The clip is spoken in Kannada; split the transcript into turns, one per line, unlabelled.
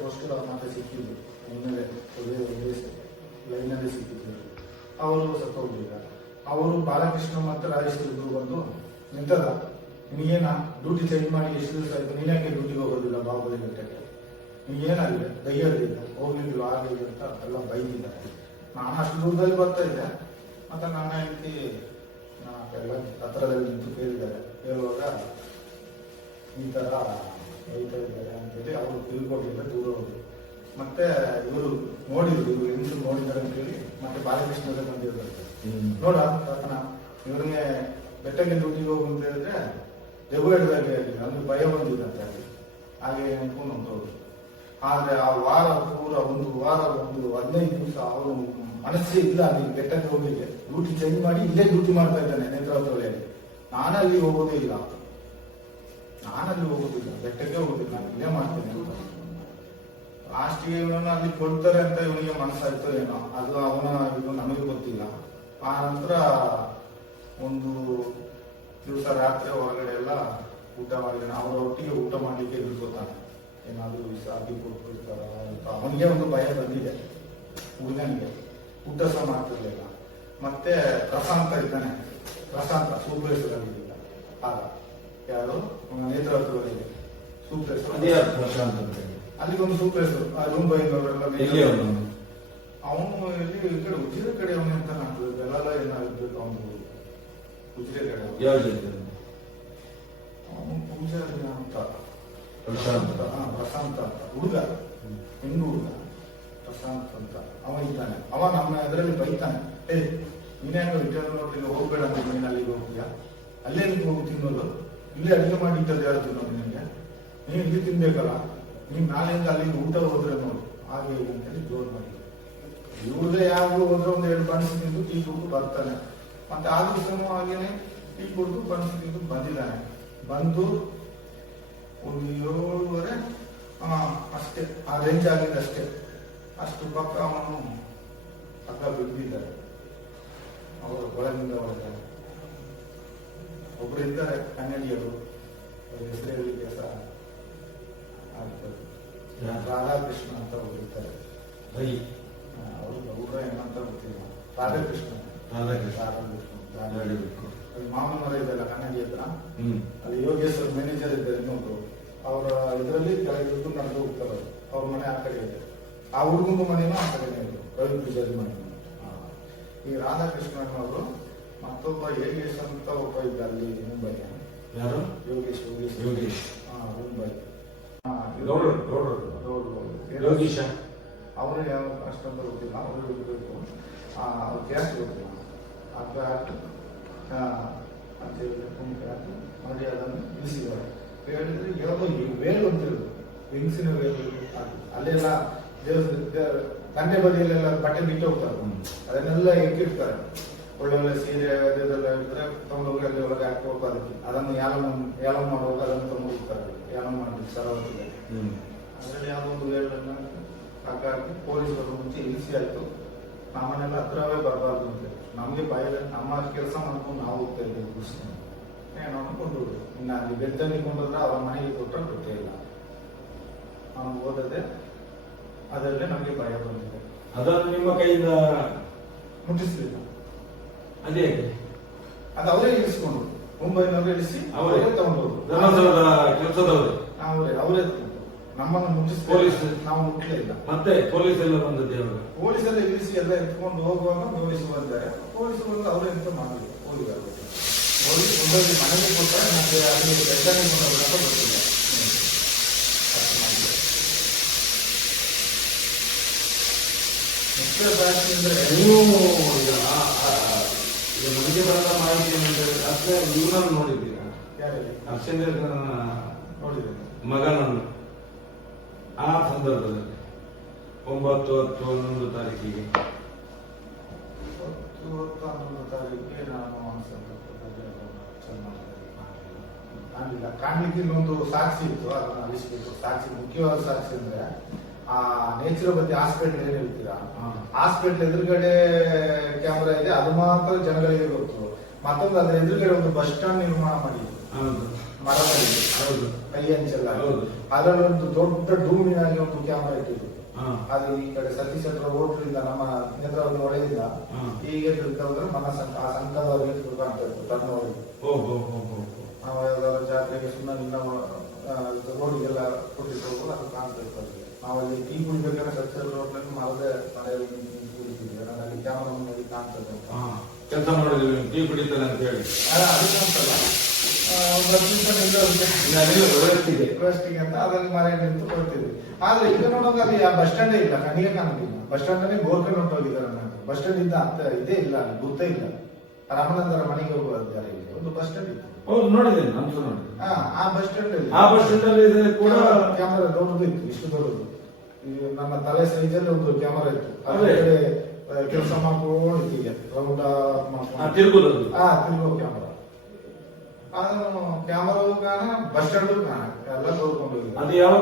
ಪೋಸ್ಟ್ ಮಾತ್ರ ಸಿಕ್ಕಿದ್ದು ಒಂದೇ ಒಂದೇ ಒಂದೇ ಲೈನಲ್ಲಿ ಸಿಕ್ಕಿದ್ರು. ಅವರು ಸತ್ತೋಗ್ಲಿಲ್ಲ ಅವರು ಬಾಲಕೃಷ್ಣ ಮತ್ತು ರಾಜೇಶ್ ಇಬ್ರು ಬಂದು ನಿಂತದ ನೀನೇನ ಡ್ಯೂಟಿ ಚೇಂಜ್ ಮಾಡಿ ಎಷ್ಟು ದಿವಸ ಆಯ್ತು? ನೀನ್ಯಾಕೆ ಡ್ಯೂಟಿಗೆ ಹೋಗೋದಿಲ್ಲ ಬಾಹುಬಲಿ ಗಂಟೆಗೆ ನೀನೇನಾಗಿದೆ ದಯ್ಯದಿಲ್ಲ ಹೋಗ್ಲಿಲ್ಲ ಆಗಲಿಲ್ಲ ಅಂತ ಎಲ್ಲ ಬೈದಿಲ್ಲ. ನಾನು ಅಷ್ಟು ದೂರದಲ್ಲಿ ಬರ್ತಾ ಇದ್ದೆ. ಮತ್ತು ನನ್ನ ಹೆಂಡತಿ ಎಲ್ಲ ಹತ್ರದಲ್ಲಿ ನಿಂತು ಕೇಳಿದ್ದಾರೆ. ಕೇಳುವಾಗ ಈ ಥರ ಬೈತಾ ಇದ್ದಾರೆ ಅಂತೇಳಿ ಅವರು ತಿಳ್ಕೊಂಡಿಲ್ಲ ದೂರ ಹೋದ್ರು. ಮತ್ತೆ ಇವರು ನೋಡಿದ್ರು ಇವರು ಹೆಂಗ್ ನೋಡಿದ್ದಾರೆ ಅಂತೇಳಿ ಮತ್ತೆ ಬಾಲಕೃಷ್ಣರೇ ಬಂದಿರ್ತಾರೆ. ನೋಡ ತಾತನ ಇವ್ರಿಗೆ ಬೆಟ್ಟಕ್ಕೆ ಡ್ಯೂಟಿಗೆ ಹೋಗು ಅಂತ ಹೇಳಿದ್ರೆ ದೆವ್ವ ಹೇಳಿದಾಗೆ ಆಗಿದೆ. ಅಂದ್ರೆ ಭಯ ಅಂತ ಹೇಳಿ. ಹಾಗೆ ಅನ್ಕೊಂಡು ಹೊಂಟೋದ್ರು ಆದ್ರೆ ಆ ವಾರ ಪೂರ ಒಂದು ವಾರ ಒಂದು ಹದಿನೈದು ದಿವಸ ಅವರು ಮನಸ್ಸೇ ಇಲ್ಲ ಅಲ್ಲಿ ಬೆಟ್ಟಕ್ಕೆ ಹೋಗಿದ್ದೆ ಡ್ಯೂಟಿ ಚೇಂಜ್ ಮಾಡಿ ಇಲ್ಲೇ ಡ್ಯೂಟಿ ಮಾಡ್ತಾ ಇದ್ದಾನೆ ನೇತ್ರಾವತಿಯಲ್ಲಿ ನಾನಲ್ಲಿ ಹೋಗೋದೇ ಇಲ್ಲ. ಬೆಟ್ಟಕ್ಕೆ ಹೋಗುದಿಲ್ಲ ನಾನು ಇಲ್ಲೇ ಮಾಡ್ತೇನೆ ಅಂತ. ಲಾಸ್ಟ್ಗೆ ಇವನನ್ನು ಅಲ್ಲಿ ಕೊಡ್ತಾರೆ ಅಂತ ಇವನಿಗೆ ಮನಸ್ಸಾಯ್ತು ಏನೋ, ಅದು ಅವನ, ಇದು ನಮಗೆ ಗೊತ್ತಿಲ್ಲ. ಆ ನಂತರ ಒಂದು ದಿವಸ ರಾತ್ರಿ ಹೊರಗಡೆ ಎಲ್ಲ ಊಟ ಮಾಡಿದ್ದಾನೆ. ಅವರ ಒಟ್ಟಿಗೆ ಊಟ ಮಾಡಲಿಕ್ಕೆ ಎದುರ್ಕೋತಾನೆ ಏನಾದರೂ ಹಾಕಿ ಕೊಟ್ಬಿಡ್ತಾರ ಅಂತ. ಅವನಿಗೆ ಒಂದು ಭಯ ಬಂದಿದೆ. ಹುಡುಗನಿಗೆ ಊಟ ಸಹ ಮಾಡ್ತಿರ್ಲಿಲ್ಲ. ಮತ್ತೆ ಪ್ರಶಾಂತ ಇದ್ದಾನೆ. ಪ್ರಶಾಂತ ಸೂಪರೇಶ್ವರಲ್ಲಿದ್ದ ಆಗ ಯಾರು? ನೇತ್ರಾವತಿವರೆಗೆ ಸೂಪರೇಶ್ವರ
ಅದೇ ಪ್ರಶಾಂತ್ ಅಂತ ಹೇಳಿ.
ಒಂದು ಆ ರೂಮ್ ಬೈನವರೆಲ್ಲ
ಎಲ್ಲಿ ಅವನು?
ಈ ಕಡೆ ಉಜಿರೆ ಕಡೆ ಅವನು ಅಂತ ಕಾಣ್ತದೆ ಬೆಳಲ ಏನಾಗಬೇಕು ಅವನು ಉಜಿರೆ ಕಡೆ ಅವ್ನು.
ಯಾವ ಜಾತಿ
ಅವನು ಪೂಜಾರಿ ಅಂತ.
ಪ್ರಶಾಂತ
ಹಾ, ಪ್ರಶಾಂತ ಅಂತ. ಹುಡುಗ. ಹೆಣ್ಣು ಹುಡುಗ. ಪ್ರಶಾಂತ್ ಅಂತ. ಅವ ಇದ್ದಾನೆ. ಅವ ನಮ್ಮ ಅದರಲ್ಲಿ ಬೈತಾನೆ. ಏ ನೀನೇನು ರಿಟರ್ನ್ ನೋಡ್ಲಿಲ್ಲ ಹೋಗ್ಬೇಡ ಅಂತ ನೀನು ಅಲ್ಲಿಗೆ ಹೋಗ್ತೀಯಾ? ಅಲ್ಲೇ ನೀನು ಹೋಗಿ ತಿನ್ನೋದು? ಇಲ್ಲೇ ಅಡುಗೆ ಮಾಡಿ ಇಟ್ಟದ್ದು ಯಾರು ತಿನ್ನೋದು ನೀನು ಇಲ್ಲಿ ತಿನ್ಬೇಕಲ್ಲ? ನೀನು ನಾಳೆಯಿಂದ ಅಲ್ಲಿ ಊಟ ಹೋದ್ರೆ ನೋಡಿ. ಹಾಗೆ ಅಂತ ಅಂತೇಳಿ ಜೋರ್ ಮಾಡಿ. ಇವ್ರದೇ ಯಾರು ಹೋದ್ರೆ ಒಂದು ಎರಡು ಬಣ್ಣ ತಿಂದು ಟೀ ಕುಡ್ದು ಬರ್ತಾನೆ. ಮತ್ತೆ ಆ ದಿವಸನೂ ಹಾಗೇನೆ ಟೀ ಕುಡ್ದು ಬನ್ಸ್ ತಿಂದು ಬಂದಿದ್ದಾನೆ. ಬಂದು ಒಂದು ಏಳುವರೆ ಅಷ್ಟೇ. ಆ ರೇಂಜ್ ಆಗಿದೆ ಅಷ್ಟೇ. ಅಷ್ಟು ಪಕ್ಕ ಅವನು ಅಕ್ಕ ಬಿದ್ದಿದ್ದಾರೆ ಅವರು ಒಳಗಿಂದ ಒಳಗೆ. ಒಬ್ರು ಇದ್ದಾರೆ ಕನ್ನಡಿಯರು. ಅವ್ರ ಹೆಸರು ಸಹ ಆಗ್ತದೆ? ರಾಧಾಕೃಷ್ಣ ಅಂತ ಒಬ್ರು ಭೈ
ಬೈ
ಅವರು ಗೌಡ್ರ ಏನಂತ ಗೊತ್ತಿಲ್ಲ. ರಾಧಾಕೃಷ್ಣ.
ರಾಧಾಕೃಷ್ಣ.
ರಾಧಾಕೃಷ್ಣ ಅಲ್ಲಿ ಮಾಮನ ಮರ ಇದೆಲ್ಲ ಕನ್ನಡಿ ಹತ್ರ.
ಹ್ಮ್.
ಅಲ್ಲಿ ಯೋಗೇಶ್ವರ ಮ್ಯಾನೇಜರ್ ಇದ್ದಾರೆ ಇನ್ನೊಬ್ರು. ಅವರ ಇದರಲ್ಲಿ ಕೆಳಗೆ ಇದ್ದು ನಡೆದು ಹೋಗ್ತಾರೆ ಅವ್ರ. ಮನೆ ಆ ಕಡೆ ಇದೆ. ಆ ಹುಡುಗನ ಮನೆನೂ ಆ ಕಡೆ ಇದೆ. ರವಿ ಪೂಜಾರಿ ಮನೆ. ಈ ರಾಧಾಕೃಷ್ಣ ಅವರು ಮತ್ತೊಬ್ಬ ಯೋಗೇಶ್ ಅಂತ ಒಬ್ಬ ಇದ್ದ ಅಲ್ಲಿ ಮುಂಬೈ
ಯಾರು?
ಯೋಗೇಶ್ ಯೋಗೇಶ್.
ಯೋಗೇಶ್.
ಹಾ ಮುಂಬೈ.
ಗೌಡ್ರು, ಗೌಡ್ರು.
ಗೌಡ್ರು, ಗೌಡ್ರು.
ಯೋಗೀಶ
ಅವರು ಯಾವ ಅಷ್ಟೊಂದು ಗೊತ್ತಿಲ್ಲ ಅವರು ಇರಬೇಕು ಅವ್ರು ಕ್ಯಾಸ್ಟ್ ಗೊತ್ತಿಲ್ಲ ಆ ಕ್ಯಾಸ್ಟ್ ಅಂತ ಹೇಳಬೇಕು ಕ್ಯಾಸ್ಟ್ ನೋಡಿ ಅದನ್ನು ಇಳಿಸಿದ್ದಾರೆ ಹೇಳಿದ್ರೆ ಯಾವುದೋ ಈ ವೇಲು ಅಂತ ಹೇಳುದು ಹೆಂಗಸಿನ ವೇಲು ಅದು. ಅಲ್ಲೆಲ್ಲ ದೇವಸ್ಥಾನ ತಂದೆ ಬದಿಯಲ್ಲೆಲ್ಲ ಬಟ್ಟೆ ಬಿಟ್ಟು ಹೋಗ್ತಾರೆ
ಹ್ಮ್.
ಅದನ್ನೆಲ್ಲ ಇಟ್ಟಿರ್ತಾರೆ ಒಳ್ಳೆ ಒಳ್ಳೆ ಸೀರೆ ಅದೆಲ್ಲ ಇದ್ರೆ ತಮ್ಮ ಅಲ್ಲಿ ಒಳಗೆ ಹಾಕ್ಬೇಕು ಅದಕ್ಕೆ ಅದನ್ನು ಯಾಲಂ ಯಾಲಂ ಮಾಡುವಾಗ ಅದನ್ನು ತಮ್ಮ ಹೋಗ್ತಾರೆ ಯಾಲಂ ಮಾಡ್ಲಿಕ್ಕೆ ಸರವತ್ತಿದೆ ಅದರಲ್ಲಿ ಯಾವುದೋ ಒಂದು ಹಾಕಿ ಹಾಗಾಗಿ ಪೊಲೀಸರು ಮುಂಚೆ ಇಳಿಸಿ ಆಯ್ತು. ನಮ್ಮನೆಲ್ಲ ಹತ್ರವೇ ಬರಬಾರ್ದು ಅಂತ ನಮಗೆ ಭಯ ನಮ್ಮ ಕೆಲಸ ಮಾಡ್ಕೊಂಡು ನಾವು ಹೋಗ್ತಾ ಇದ್ದೇವೆ ಕೃಷ್ಣ ಏನೋ ಅನ್ಕೊಂಡು ಇನ್ನು ಅಲ್ಲಿ ಬೆದ್ದಲ್ಲಿ ಕೊಂಡ್ರೆ ಅವ್ರ ಮನೆಗೆ ಕೊಟ್ಟರೆ ಗೊತ್ತೇ ಇಲ್ಲ. ನಾವು ಓದದೆ ಅದರಲ್ಲೇ ನಮಗೆ ಭಯ ಬಂದಿದೆ.
ಅದನ್ನು ನಿಮ್ಮ ಕೈಯಿಂದ
ಮುಟ್ಟಿಸ್ಲಿಲ್ಲ.
ಅದೇ
ಅದು. ಅವರೇ ಇಳಿಸ್ಕೊಂಡು ಮುಂಬೈನವ್ರು ಇಳಿಸಿ
ಅವರೇ.
ತಗೊಂಡ್ರು ತಗೊಂಡೋದ್ರು.
ಧರ್ಮಸ್ಥಳದ ಕೆಲಸದವರು.
ಅವರೇ ಅವರೇ. ನಮ್ಮನ್ನು ಮುಗಿಸಿ
ಪೊಲೀಸ್?
ನಾವು ಮುಟ್ಲೇ ಇಲ್ಲ.
ಮತ್ತೆ ಪೊಲೀಸ್ ಎಲ್ಲ ಬಂದದ್ದು ಯಾವಾಗ
ಪೊಲೀಸೆಲ್ಲ ಇಳಿಸಿ ಎಲ್ಲ ಎತ್ಕೊಂಡು ಹೋಗುವಾಗ ಪೊಲೀಸ್ ಬಂದಾರೆ. ಪೊಲೀಸ್ ಬಂದು ಅವರೇ ಎಂತ ಮಾಡಲಿಲ್ಲ ಹೋಗಿದ್ದಾರೆ. ಪೊಲೀಸ್ ಕೊಂಡೋಗಿ ಮನೆಗೆ ಕೊಟ್ಟರೆ ನಮಗೆ ಅಲ್ಲಿ ಬೆಟ್ಟನೆ ಅಂತ ಗೊತ್ತಿಲ್ಲ. ಮುಖ್ಯ ಬ್ಯಾಂಕ್ ಅಂದ್ರೆ
ನೀವು ಈಗ ಈಗ ಬಂದ ಮಾಹಿತಿ ಏನಂದ್ರೆ, ಅಷ್ಟೇ ಇವನನ್ನು ನೋಡಿದ್ದೀರಾ ಅಕ್ಷೇಂದ್ರ
ನೋಡಿದ್ದೇನೆ
ಮಗನನ್ನು ಆ ಸಂದರ್ಭದಲ್ಲಿ. ಒಂಬತ್ತು ಹತ್ತು ಹನ್ನೊಂದು ತಾರೀಕಿಗೆ.
ಹತ್ತು ಹತ್ತು ಹನ್ನೊಂದು ತಾರೀಕಿಗೆ ನಾನು ಕಾಣ್ಲಿಕ್ಕೆ ಇನ್ನೊಂದು ಸಾಕ್ಷಿ ಇತ್ತು, ಅದನ್ನ ಅಳಿಸ್ಬೇಕು ಸಾಕ್ಷಿ, ಮುಖ್ಯವಾದ ಸಾಕ್ಷಿ ಅಂದ್ರೆ ಆ ನೇಚುರೋಪತಿ ಹಾಸ್ಪಿಟಲ್ ಏನ್ ಹೇಳ್ತೀರಾ. ಹಾಸ್ಪಿಟಲ್ ಎದುರುಗಡೆ ಕ್ಯಾಮ್ರಾ ಇದೆ ಅದು ಮಾತ್ರ ಜನಗಳಿಗೆ ಗೊತ್ತು. ಮತ್ತೊಂದು ಅದ್ರ ಎದುರುಗಡೆ ಒಂದು ಬಸ್ ಸ್ಟಾಂಡ್ ನಿರ್ಮಾಣ
ಮಾಡಿ
ಮರದಲ್ಲಿ
ಹೌದು.
ಕೈ ಅಂಚೆಲ್ಲ.
ಹೌದು.
ಅದರಲ್ಲಿ ಒಂದು ದೊಡ್ಡ ಡೂಮಿನಾಗಿ ಒಂದು ಕ್ಯಾಮರಾ
ಇಟ್ಟಿದ್ರು.
ಅದು ಈ ಕಡೆ ಸತೀಶ್ ಹತ್ರ ಹೋಟ್ಲಿಂದ ನಮ್ಮ ನೇತ್ರಾವತಿ
ಹಾ.
ಹೀಗೆ ತಿಳ್ಕೊಂಡ್ರೆ ಮನ ಸಂಕ ಆ ಸಂಕದವರಿಗೆ ತಿಳ್ಕೊಂತ ಇತ್ತು ತನ್ನವರಿಗೆ ಜಾತ್ರೆಗೆ ಸುಮ್ಮನೆ ನಿನ್ನ ರೋಡಿಗೆಲ್ಲ ಹೋಗುವಾಗ ಅದು ಕಾಣ್ತಾ ಇರ್ತದೆ ನಾವಲ್ಲಿ ಟೀ ಕುಡಿಬೇಕಾದ್ರೆ ಸತ್ಯ ರೋಡ್ನಲ್ಲಿ ಮರದ ಮನೆಯಲ್ಲಿ ನಾನು ಅಲ್ಲಿ ಕ್ಯಾಮರಾ ನೋಡಿ ಕಾಣ್ತದೆ.
ಕೆಲಸ ಮಾಡಿದ್ವಿ ಟೀ ಕುಡಿತಲ್ಲ ಅಂತ ಹೇಳಿ.
ಅಲ್ಲ ಕಾಣ್ತಲ್ಲ. ಅಂತ ಅದ್ರಲ್ಲಿ ಮನೆ ನಿಂತು ಬರ್ತಿದ್ವಿ ಆದ್ರೆ ಈಗ ನೋಡುವಾಗ ಅಲ್ಲಿ ಆ ಬಸ್ ಸ್ಟ್ಯಾಂಡೇ ಇಲ್ಲ ಕಣ್ಣಿಗೆ ಕಾಣೋದಿಲ್ಲ ಬಸ್ ಸ್ಟ್ಯಾಂಡ್ ಅಲ್ಲಿ ಬೋರ್ಕಲ್ ಹೊಂಟೋಗಿದ್ದಾರೆ ನಾನು ಬಸ್ ಸ್ಟ್ಯಾಂಡ್ ಇಂದ ಅಂತ ಇದೇ ಇಲ್ಲ ಗೊತ್ತೇ ಗುರ್ತೇ ಇಲ್ಲ. ರಾಮನಂದರ ಮನೆಗೆ ಹೋಗುವ ದಾರಿಯಲ್ಲಿ ಒಂದು ಬಸ್ ಸ್ಟ್ಯಾಂಡ್ ಇತ್ತು.
ಹೌದು ನೋಡಿದ್ದೇನೆ ನಾನು ಸಹ
ಆ ಬಸ್ ಸ್ಟ್ಯಾಂಡ್ ಅಲ್ಲಿ.
ಆ ಬಸ್ ಸ್ಟ್ಯಾಂಡ್ ಅಲ್ಲಿ ಕೂಡ
ಕ್ಯಾಮರಾ ದೊಡ್ಡದು ಇತ್ತು ಇಷ್ಟು ದೊಡ್ಡದು ನನ್ನ ತಲೆ ಸೈಜ್ ಅಲ್ಲಿ ಒಂದು ಕ್ಯಾಮರಾ ಇತ್ತು
ಅದೇ.
ಕೆಲಸ ಮಾಡ್ಕೊಂಡು ಹೀಗೆ ರೌಂಡ್
ಆ,
ಮಾಡ್ಕೊಂಡು
ತಿರುಗುದದು
ಹಾ ತಿರುಗೋ ಕ್ಯಾಮರಾ ಅದು ಕ್ಯಾಮರಾ ಕಾಣ ಬಸ್ ಸ್ಟ್ಯಾಂಡ್ ಕಾಣ ಎಲ್ಲ ತೋರ್ಕೊಂಡು ಹೋಗಿದ್ದಾರೆ
ಅದು ಯಾವ